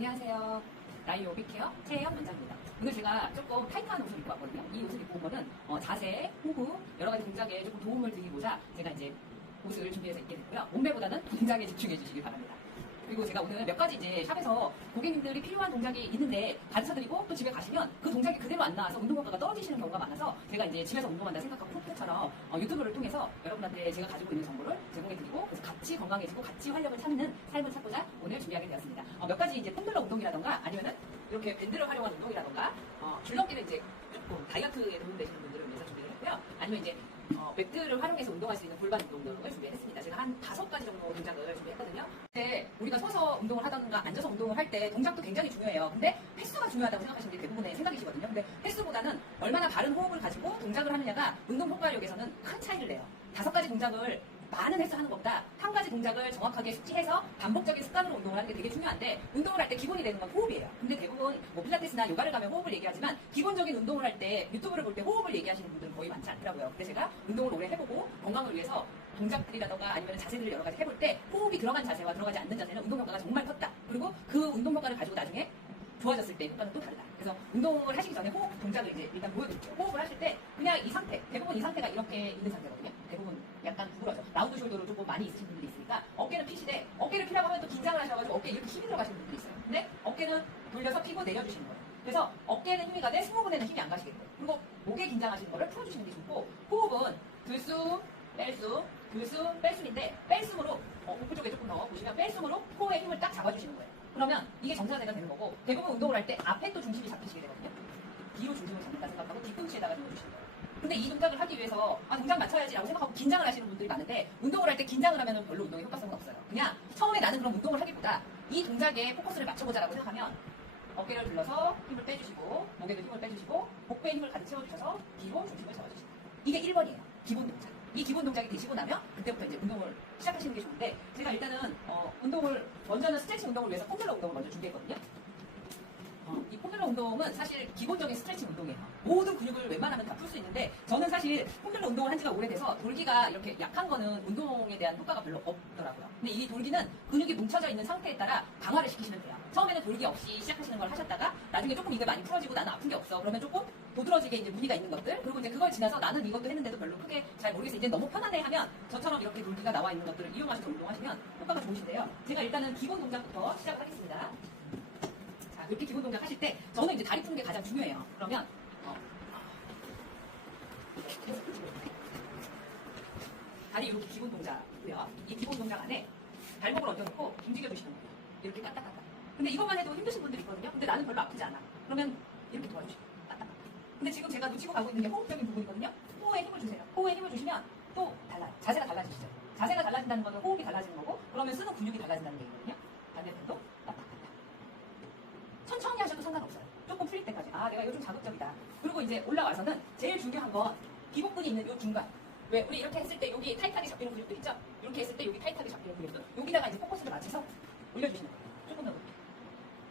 안녕하세요. 라이오 빅케어 최혜연 원장입니다. 오늘 제가 조금 타이트한 옷을 입고 왔거든요. 이 옷을 입고 온 거는 어, 자세, 호흡, 여러 가지 동작에 조금 도움을 드리고자 제가 이제 옷을 준비해서 입게 됐고요. 몸매보다는 동작에 집중해 주시기 바랍니다. 그리고 제가 오늘 몇 가지 이제 샵에서 고객님들이 필요한 동작이 있는데 가르쳐드리고 또 집에 가시면 그 동작이 그대로 안 나와서 운동 효과가 떨어지시는 경우가 많아서 제가 이제 집에서 운동한다 생각하고 프로처럼 유튜브를 통해서 여러분한테 제가 가지고 있는 정보를 제공해드리고 그래서 같이 건강해지고 같이 활력을 찾는 삶을 찾고자 오늘 준비하게 되었습니다. 어, 몇 가지 이제 폼들러 운동이라던가 아니면은 이렇게 밴드를 활용한 운동이라던가 어, 줄넘기를 이제 조금 다이어트에 도움되시는 분들을 위해서 준비를 했고요. 아니면 이제 어, 매트를 활용해서 운동할 수 있는 골반 운동 등을 준비했습니다. 제가 한 다섯 가지 정도 동작을 준비했거든요. 우리가 서서 운동을 하던가 앉아서 운동을 할 때 동작도 굉장히 중요해요. 근데 횟수가 중요하다고 생각하시는 게 대부분의 생각이시거든요. 근데 횟수보다는 얼마나 바른 호흡을 가지고 동작을 하느냐가 운동 효과력에서는 큰 차이를 내요. 다섯 가지 동작을 많은 횟수 하는 것보다 한 가지 동작을 정확하게 숙지해서 반복적인 습관으로 운동을 하는 게 되게 중요한데 운동을 할 때 기본이 되는 건 호흡이에요. 근데 대부분 뭐 필라테스나 요가를 가면 호흡을 얘기하지만 기본적인 운동을 할 때 유튜브를 볼 때 호흡을 얘기하시는 분들은 거의 많지 않더라고요. 근데 제가 운동을 오래 해보고 건강을 위해서 동작들이라던가 아니면 자세들을 여러 가지 해볼 때 호흡이 들어간 자세와 들어가지 않는 자세는 운동 효과가 정말 컸다. 그리고 그 운동 효과를 가지고 나중에 좋아졌을 때 효과는 또 다르다. 그래서 운동을 하시기 전에 호흡 동작을 이제 일단 보여드릴게요. 호흡을 하실 때 그냥 이 상태, 대부분 이 상태가 이렇게 있는 상태거든요. 대부분 많이 있으신 분들이 있으니까 어깨는 핏이되 어깨를 피라고 하면 또 긴장을 하셔가지고 어깨에 이렇게 힘이 들어가시는 분들이 있어요. 근데 어깨는 돌려서 피고 내려주시는 거예요. 그래서 어깨에는 힘이 가되 승모근에는 힘이 안 가시게끔. 그리고 목에 긴장하시는 거를 풀어주시는 게 좋고 호흡은 들숨, 뺄숨, 들숨, 뺄숨인데 뺄숨으로 어, 복부 쪽에 조금 더 보시면 뺄숨으로 코어에 힘을 딱 잡아주시는 거예요. 그러면 이게 정사대가 되는 거고 대부분 운동을 할 때 앞에 또 중심이 잡히시게 되거든요. 뒤로 중심을 잡는다 생각하고 뒤꿈치에다가 넣어주시는 거예요. 근데 이 동작을 하기 위해서 아 동작 맞춰야지라고 생각하고 긴장을 하시는 분들이 많은데 운동을 할 때 긴장을 하면 별로 운동에 효과성은 없어요. 그냥 처음에 나는 그런 운동을 하기보다 이 동작에 포커스를 맞춰보자라고 생각하면 어깨를 들러서 힘을 빼주시고 목에도 힘을 빼주시고 복부에 힘을 가득 채워주셔서 뒤로 중심을 잡아주신다. 이게 1번이에요. 기본 동작. 이 기본 동작이 되시고 나면 그때부터 이제 운동을 시작하시는 게 좋은데 제가 일단은 어, 운동을 먼저는 스트레칭 운동을 위해서 폼들러 운동을 먼저 준비했거든요. 어, 이 폼들러 운동은 사실 기본적인 스트레칭 운동이에요. 모든 근육을 웬만하면 다 풀 수 있는데 저는 사실 폼들러 운동을 한 지가 오래돼서 돌기가 이렇게 약한 거는 운동에 대한 효과가 별로 없더라고요. 근데 이 돌기는 근육이 뭉쳐져 있는 상태에 따라 강화를 시키시면 돼요. 처음에는 돌기 없이 시작하시는 걸 하셨다가 나중에 조금 이게 많이 풀어지고 나는 아픈 게 없어. 그러면 조금 도드러지게 이제 무늬가 있는 것들 그리고 이제 그걸 지나서 나는 이것도 했는데도 별로 크게 잘 모르겠어. 이제 너무 편안해 하면 저처럼 이렇게 돌기가 나와 있는 것들을 이용하셔서 운동하시면 효과가 좋으신데요. 제가 일단은 기본 동작부터 시작하겠습니다. 자, 이렇게 기본 동작 하실 때 저는 이제 다리 푸는 게 가장 중요해요. 그러면 어, 다리 이렇게 기본 동작이고요. 이 기본 동작 안에 발목을 얹어놓고 움직여주시는 거예요. 이렇게 까딱까딱. 근데 이것만 해도 힘드신 분들이 있거든요. 근데 나는 별로 아프지 않아. 그러면 이렇게 도와주시고 까딱까딱. 근데 지금 제가 놓치고 가고 있는 게 호흡적인 부분이거든요. 호흡에 힘을 주세요. 호흡에 힘을 주시면 또 달라요. 자세가 달라지시죠. 자세가 달라진다는 거는 호흡이 달라지는 거고 그러면 쓰는 근육이 달라진다는 얘기거든요. 반대편도 까딱까딱. 천천히 하셔도 상관없어요. 조금 풀릴 때까지. 아, 내가 좀 자극적이다. 그리고 이제 올라와서는 제일 중요한 건 기복근이 있는 요 중간. 왜 우리 이렇게 했을 때 여기 타이트하게 잡히는 근육들 있죠? 이렇게 했을 때 여기 타이트하게 잡히는 근육들. 여기다가 이제 포커스를 맞춰서 올려주시는 거예요. 조금 더 높게.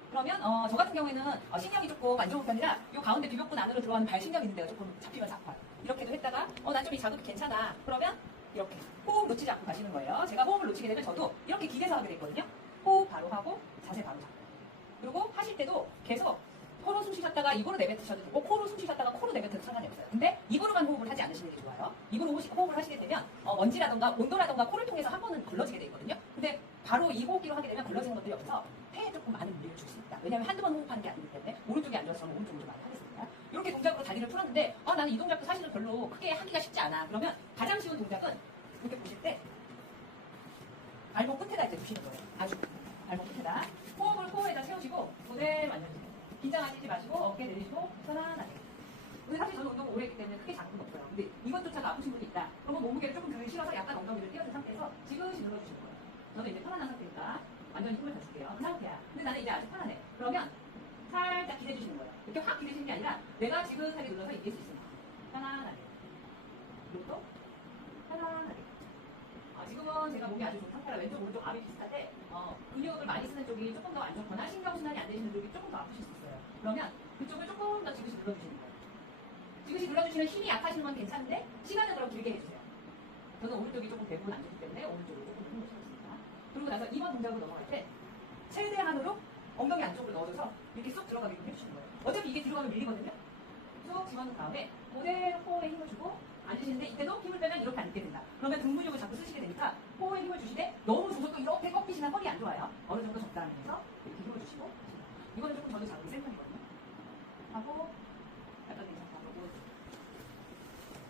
그러면 어, 저 같은 경우에는 어, 신경이 조금 안 좋은 편이라 요 가운데 비복근 안으로 들어가는 발신경 있는 데가 조금 잡히면서 아파요. 이렇게도 했다가 어, 난 좀 이 자극이 괜찮아. 그러면 이렇게 호흡 놓치지 않고 가시는 거예요. 제가 호흡을 놓치게 되면 저도 이렇게 기대서 하게 되거든요. 호흡 바로 하고 자세 바로 잡고. 그리고 하실 때도 계속 코로 숨 쉬셨다가 입으로 내뱉으셔도 되고 코로 숨 쉬셨다가 코로 내뱉어도 상관이 없어요. 근데 입으로만 호흡을 하지 않으시는 게 좋아요. 입으로 호흡- 호흡을 하시게 되면 어, 먼지라던가 온도라던가 코를 통해서 한 번은 걸러지게 돼 있거든요. 근데 바로 이 호흡기로 하게 되면 걸러지는 것들이 없어서 폐에 조금 많은 문제를 줄 수 있다. 왜냐하면 한두 번 호흡하는 게 아니기 때문에 오른쪽이 안 좋아서 저는 오른쪽으로 많이 하겠습니다. 이렇게 동작으로 다리를 풀었는데 아, 나는 이 동작도 사실은 별로 크게 하기가 쉽지 않아. 그러면 가장 쉬운 동작은 이렇게 보실 때 발목 끝에다 이제 두시는 거예요. 아주 발목 끝에다. 호흡을 코어에다 채우시고 그대로 만져주세요. 긴장하시지 마시고 어깨 내리시고 편안하게. 근데 사실 저는 운동 오래 했기 때문에 크게 자극은 없어요. 근데 이것조차도 아프신 분이 있다. 그러면 몸무게를 조금 약간 엉덩이를 띄워준 상태에서 지그시 눌러주시는 거예요. 저는 이제 편안한 상태니까 완전히 힘을 다 줄게요. 그 상태야. 근데 나는 이제 아주 편안해. 그러면 살짝 기대주시는 거예요. 이렇게 확 기대시는 게 아니라 내가 지그하게 눌러서 이길 수 있습니다. 편안하게. 이것도 편안하게. 어, 지금은 제가 몸이 아주 좋은 상태라 왼쪽 오른쪽 압이 비슷한데 어, 근육을 많이 쓰는 쪽이 조금 더 안 좋거나 신경순환이 안 되시는 쪽이 조금 더 아프실 수 있어요. 그러면 그쪽을 조금 더 지그시 눌러주시는 거예요. 지그시 눌러주시면 힘이 약하신 건 괜찮은데 시간을 그럼 길게 해주세요. 저는 오른쪽이 조금 대부분 안 좋기 때문에 오른쪽으로 조금 힘을 주겠습니다. 그리고 나서 2번 동작으로 넘어갈 때 최대한으로 엉덩이 안쪽으로 넣어줘서 이렇게 쏙 들어가게끔 해주시는 거예요. 어차피 이게 들어가면 밀리거든요. 쏙 집어넣은 다음에 그대로 코어에 힘을 주고 앉으시는데 이때도 힘을 빼면 이렇게 앉게 된다. 그러면 등 근육을 자꾸 쓰시게 되니까 코어에 힘을 주시되 너무 또 이렇게 꺾이시면 허리 안 좋아요. 어느 정도 적당히 해서 이렇게 힘을 주시고 이거는 조금 저도 자극이 센 편이거든요. 하고 약간 괜찮다. 하고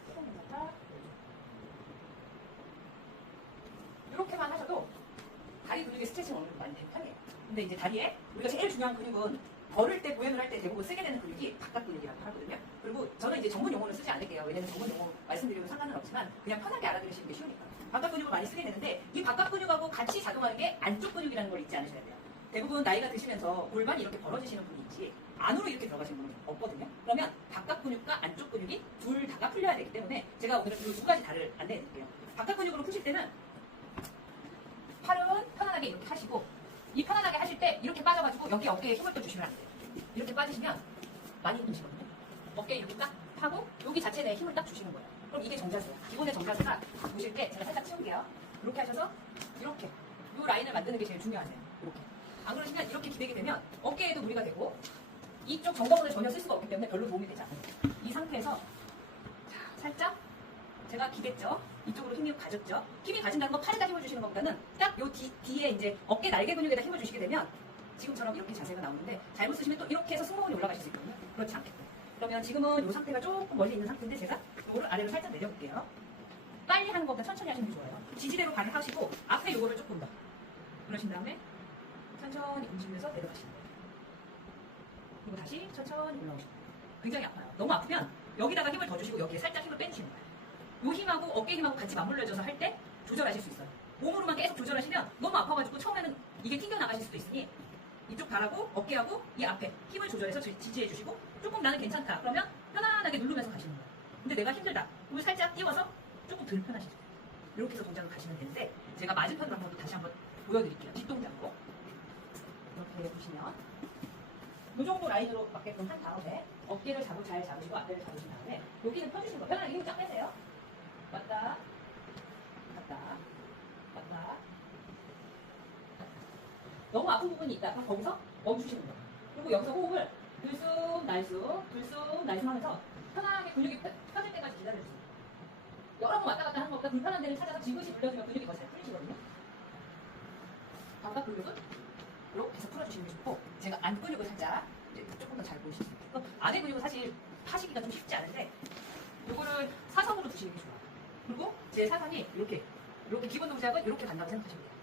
조금 괜찮다. 이렇게만 하셔도 다리 근육의 스트레칭 어느 정도 많이 편이에요. 근데 이제 다리에 우리가 제일 중요한 근육은 걸을 때 보행을 할 때 대부분 쓰게 되는 근육이 바깥 근육이라고 하거든요. 그리고 저는 이제 전문 용어는 쓰지 않을게요. 왜냐면 전문 용어 말씀드리면 상관은 없지만 그냥 편하게 알아들으시는 게 쉬우니까. 바깥 근육을 많이 쓰게 되는데 이 바깥 근육하고 같이 작용하는 게 안쪽 근육이라는 걸 잊지 않으셔야 돼요. 대부분 나이가 드시면서 골반이 이렇게 벌어지시는 분이 있지 안으로 이렇게 들어가시는 분은 없거든요. 그러면 바깥 근육과 안쪽 근육이 둘 다가 풀려야 되기 때문에 제가 오늘은 그 두 가지 다를 안내해 드릴게요. 바깥 근육으로 푸실 때는 팔은 편안하게 이렇게 하시고 이 편안하게 하실 때 이렇게 빠져가지고 여기 어깨에 힘을 또 주시면 안 돼요. 이렇게 빠지시면 많이 힘드시거든요. 어깨 이렇게 딱 하고 여기 자체 내에 힘을 딱 주시는 거예요. 그럼 이게 정자세예요. 기본의 정자세가 보실 때 제가 살짝 치울게요. 이렇게 하셔서 이렇게 이 라인을 만드는 게 제일 중요하세요. 이렇게. 안 그러시면 이렇게 기대게 되면 어깨에도 무리가 되고 이쪽 정거근을 전혀 쓸 수가 없기 때문에 별로 도움이 되지 않아요. 이 상태에서 자, 살짝 제가 기댔죠. 이쪽으로 힘이 가졌죠. 힘이 가진다는 건 팔에다 힘을 주시는 것보다는 딱 요 뒤에 이제 어깨 날개 근육에다 힘을 주시게 되면 지금처럼 이렇게 자세가 나오는데 잘못 쓰시면 또 이렇게 해서 승모근이 올라가실 수 있거든요. 그렇지 않겠고요. 그러면 지금은 이 상태가 조금 멀리 있는 상태인데 제가 이거를 아래로 살짝 내려볼게요. 빨리 하는 것보다 천천히 하시는 게 좋아요. 지지대로 발을 하시고 앞에 요거를 조금 더 그러신 다음에 천천히 움직이면서 내려가시는 거예요. 그리고 다시 천천히 올라오시는 거예요. 굉장히 아파요. 너무 아프면 여기다가 힘을 더 주시고 여기에 살짝 힘을 빼주시는 거예요. 요 힘하고 어깨 힘하고 같이 맞물려져서 할 때 조절하실 수 있어요. 몸으로만 계속 조절하시면 너무 아파가지고 처음에는 이게 튕겨 나가실 수도 있으니 이쪽 발하고 어깨하고 이 앞에 힘을 조절해서 지- 지지해 주시고 조금 나는 괜찮다. 그러면 편안하게 누르면서 가시는 거예요. 근데 내가 힘들다. 그럼 살짝 띄워서 조금 덜 편하시죠. 이렇게 해서 동작을 가시면 되는데 제가 맞은편으로 한번 다시 한번 보여드릴게요. 뒷동작으로. 이렇게 보시면 이 정도 라인으로 맞게끔 한 다음에 어깨를 잡고 잘 잡으시고 앞에를 잡으신 다음에 여기는 펴주신 거 편안하게 힘쫙 빼세요. 왔다 갔다 왔다 너무 아픈 부분이 있다. 그럼 거기서 멈추시는 거예요. 그리고 여기서 호흡을 들숨 날숨 들숨 날숨 하면서 편안하게 근육이 펴- 펴질 때까지 기다려주세요. 여러 번 왔다 갔다 하는 것보다 불편한 데를 찾아서 지그시 눌러주면 근육이 더 잘 풀리시거든요. 바깥 근육은 이렇게 해서 풀어주시는 게 좋고 제가 안 근육을 살짝 조금 더잘 있어요. 안에 근육은 사실 파시기가 좀 쉽지 않은데 이거를 사선으로 두시는 게 좋아요. 그리고 제 사선이 이렇게 이렇게 기본 동작은 이렇게 간다고 생각하시면 돼요.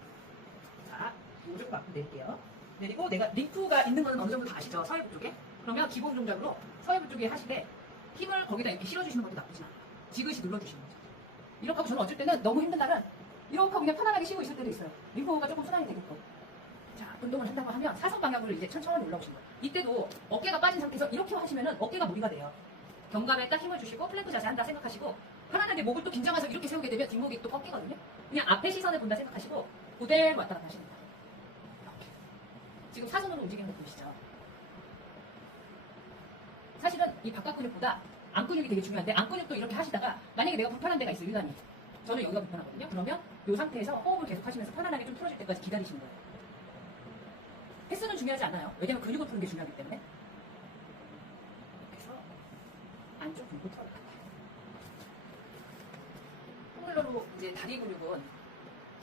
자, 오른쪽 앞으로 내릴게요. 내리고 내가 링크가 있는 거는 어느 정도 다 아시죠? 서해부 쪽에? 그러면 기본 동작으로 서해부 쪽에 하시되 힘을 거기다 이렇게 실어주시는 것도 나쁘진 않아요. 지그시 눌러주시는 거죠. 이렇게 하고 저는 어쩔 때는 너무 힘든 날은 이렇게 하고 그냥 편안하게 쉬고 있을 때도 있어요. 링크가 조금 순환이 되게끔. 자, 운동을 한다고 하면 사선 방향으로 이제 천천히 올라오시는 거예요. 이때도 어깨가 빠진 상태에서 이렇게 하시면 어깨가 무리가 돼요. 견갑에 딱 힘을 주시고 플랭크 자세 한다 생각하시고 편안하게 목을 또 긴장해서 이렇게 세우게 되면 뒷목이 또 꺾이거든요. 그냥 앞에 시선을 본다 생각하시고 그대로 왔다 갔다 거예요. 이렇게. 지금 사선으로 움직이는 거 보이시죠? 사실은 이 바깥 근육보다 안 근육이 되게 중요한데 안 근육도 이렇게 하시다가 만약에 내가 불편한 데가 있어 유난히 저는 여기가 불편하거든요. 그러면 이 상태에서 호흡을 계속 하시면서 편안하게 좀 풀어질 때까지 기다리시는 거예요. 횟수는 중요하지 않아요. 왜냐면 근육을 푸는 게 중요하기 때문에. 해서 안쪽 근육을 털어요. 폴러로 이제 다리 근육은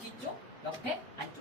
뒤쪽, 옆에, 안쪽.